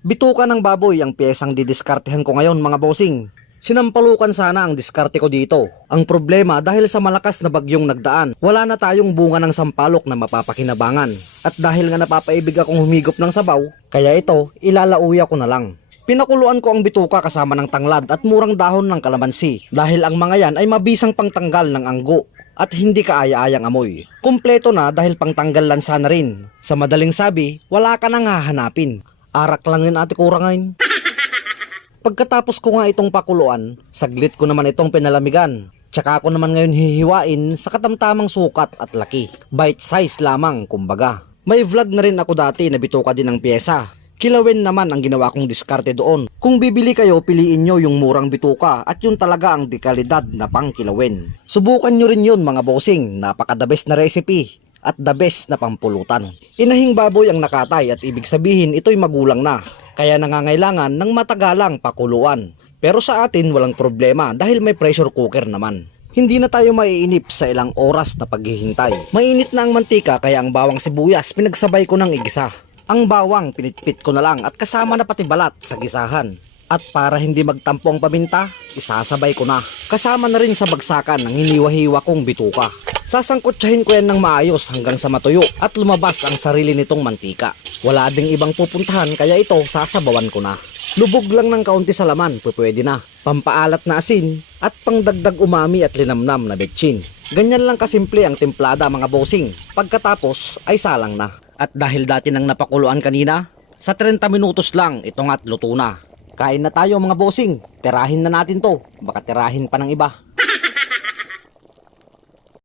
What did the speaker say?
Bituka ng baboy ang piyesang didiskartehan ko ngayon mga bossing. Sinampalukan sana ang diskarte ko dito. Ang problema dahil sa malakas na bagyong nagdaan, wala na tayong bunga ng sampalok na mapapakinabangan. At dahil nga napapaibig akong humigop ng sabaw, kaya ito ilalauya ko na lang. Pinakuluan ko ang bituka kasama ng tanglad at murang dahon ng kalamansi dahil ang mga yan ay mabisang pangtanggal ng anggo at hindi kaaya-ayang amoy. Kumpleto na dahil pangtanggal lansa na rin. Sa madaling sabi, wala ka nang hahanapin. Arak lang yun ate kurangin. Pagkatapos ko nga itong pakuluan, saglit ko naman itong pinalamigan. Tsaka ako naman ngayon hihiwain sa katamtamang sukat at laki. Bite size lamang kumbaga. May vlog na rin ako dati na bituka din ng pyesa. Kilawin naman ang ginawa kong diskarte doon. Kung bibili kayo, piliin nyo yung murang bituka at yun talaga ang dekalidad na pang kilawin. Subukan nyo rin yun mga bossing, napaka the best na recipe at the best na pampulutan. Inahing baboy ang nakatay at ibig sabihin ito'y magulang na. Kaya nangangailangan ng matagalang pakuluan. Pero sa atin walang problema dahil may pressure cooker naman. Hindi na tayo maiinip sa ilang oras na paghihintay. Mainit na ang mantika kaya ang bawang sibuyas pinagsabay ko ng igisa. Ang bawang pinitpit ko na lang at kasama na pati balat sa gisahan. At para hindi magtampo ang paminta, isasabay ko na. Kasama na rin sa bagsakan ng hiniwa-hiwa kong bituka. Sasangkutsahin ko yan ng maayos hanggang sa matuyo at lumabas ang sarili nitong mantika. Wala ding ibang pupuntahan kaya ito sasabawan ko na. Lubog lang ng kaunti sa laman, pwede na. Pampaalat na asin at pangdagdag umami at linamnam na betchin. Ganyan lang kasimple ang templada mga bossing. Pagkatapos ay salang na. At dahil dati nang napakuluan kanina, sa 30 minutos lang ito nga't luto na. Kain na tayo mga bossing, tirahin na natin to, baka tirahin pa ng iba.